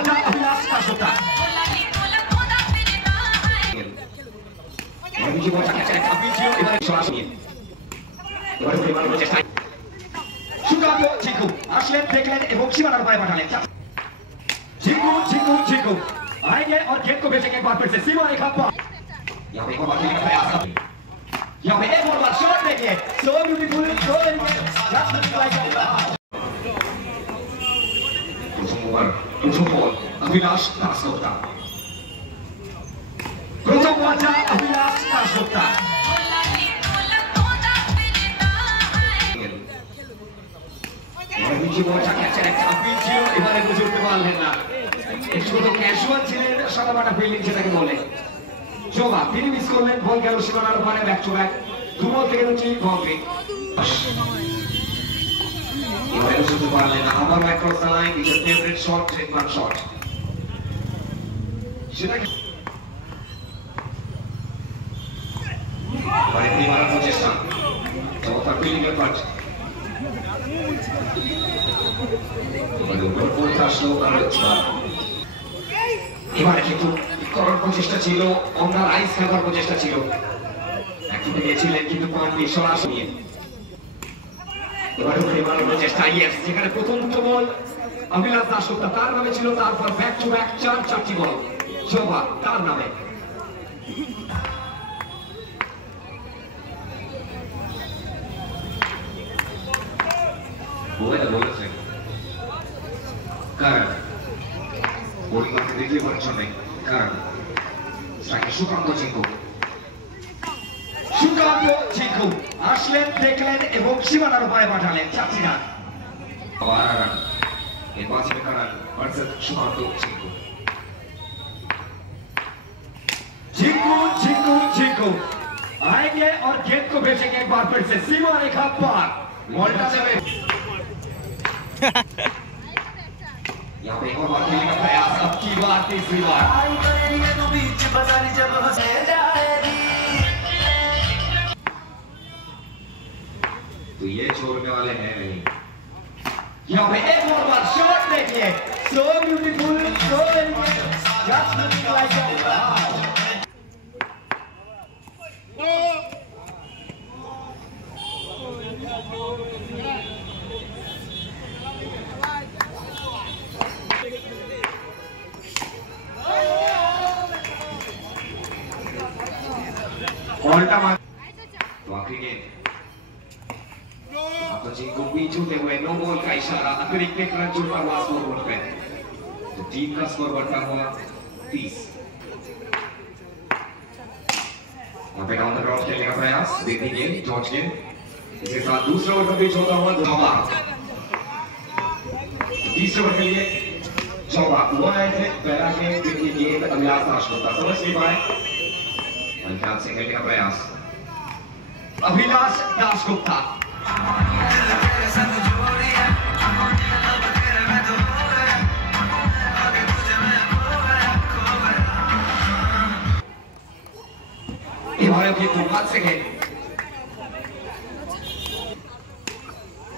वाचा अभिलाष दासगुप्ता এদিকে বল চাকা চাকা বিজিও এবারে সরাসরি এবারে এবারে চেষ্টা সুকান্ত জিকু আসলেন দেখলেন এবং সীমানার বাইরে পাঠালেন जिंकू जिंकू जिंकू आएंगे और गेंद को भेजेंगे एक बार फिर से सीमा रेखा पर यहाँ पे एक बार खेलने का प्रयास यहाँ पे एक और बार शॉट देखिए so beautiful so Abhilash Dasgupta प्रथम वाचा अभिलाष दासगुप्ता বিজি বলটা ক্যাচার একটা বিজিও এবারে বুঝে উঠতে পারলেন না একটু তো ক্যাজুয়াল ছিলেন সাদামাটা ফিল্ডিং যেটাকে বলে জোবা তিনি মিস করলেন বল গেল সীমানার ওপারে ব্যাক টু ব্যাক দু বল থেকে দুটি বাউন্ডারি এবারে বুঝতে পারলেন না আবার back cross the line is a favourite shot trademark shot সেটা এবারে নিমার প্রচেষ্টা চমৎকার ফিল্ডিং এফর্ট এবারে কিন্তু করার প্রচেষ্টা ছিল অন্যার আইস খাবার প্রচেষ্টা ছিল একটুতে গিয়েছিলেন কিন্তু পাননি সরাসরি এবারে এবারে প্রচেষ্টা ইয়েস যেখানে প্রথম দুটো বল অভিলাষ দাসগুপ্তা তার নামে ছিল তারপর ব্যাক টু ব্যাক চারটি বল জবা তার নামে বলেছে কারণ বোলিং আপনি দেখলে পারছেন না কারণ স্ট্রাইকে সুকান্ত জিকু আসলেন দেখলেন এবং সীমানার উপরে পাঠালেন চারটি রান এর মাঝে কারণ ভার্সেস সুকান্ত जिंकू आएंगे और गेंद को भेजेंगे एक बार फिर से सीमा रेखा पार बॉलटा देवे यहाँ पे एक और बार खेलने का प्रयास अब की बार तीसरी बार तो ये छोड़ने वाले हैं नहीं यहाँ पे एक और बार शॉट देखिए so beautiful so just looking like तो आखिरी गेंद अब तो जिंकू बीच होते हुए नो बॉल का इशारा अतिरिक्त एक रन जुड़ता हुआ स्कोर बोर्ड पे तो टीम का स्कोर बढ़ता हुआ 30 यहाँ पे डाउन द ग्राउंड खेलने का प्रयास देखनी गेंद जॉर्ज गेंद इसके साथ दूसरा ओवर का पिच होता हुआ जवा तीसरे ओवर के लिए जवा हुआ है पहला गेंद देखनी गेंद अभिलाष दासगुप्ता समझ नहीं पाए ख्याल से खेलने का प्रयास Abhilash Dasgupta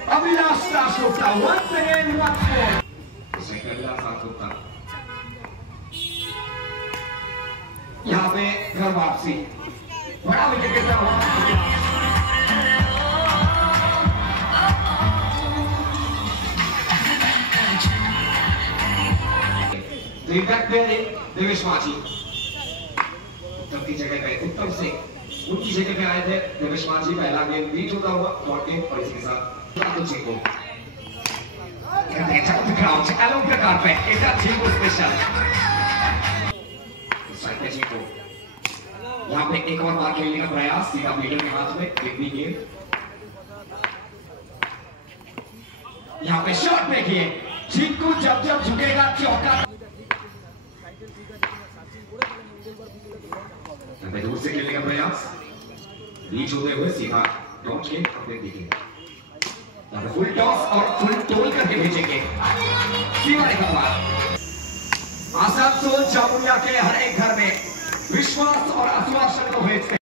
Abhilash Dasgupta once again once more यहाँ पे घर वापसी बड़ा विकेट गिरता हुआ तो इम्पैक्ट प्लेयर है देवेश माझी उत्तम की जगह गए उत्तम से उनकी जगह पे आए थे देवेश माझी पहला गेंद बीच होता हुआ डॉट गेंद और इसके साथ राहुल जिंकू ground along the carpet it's a जिंकू स्पेशल साइड पे जिंकू यहाँ पे एक और बार खेलने का प्रयास सीधा मीडल के हाथ में देखनी गेंद यहाँ पे शॉट देखिए जिंकू जब जब झुकेगा चौका यहाँ पे दूर से खेलने का प्रयास रीच होते हुए सीधा डॉट गेंद अपने देखेंगे यहाँ पे फुल टॉस और फुल टोल करके भेजेंगे सीमा रेखा पार आसानसोल जामुनिया के हर एक घर में विश्वास और आश्वासन को भेजते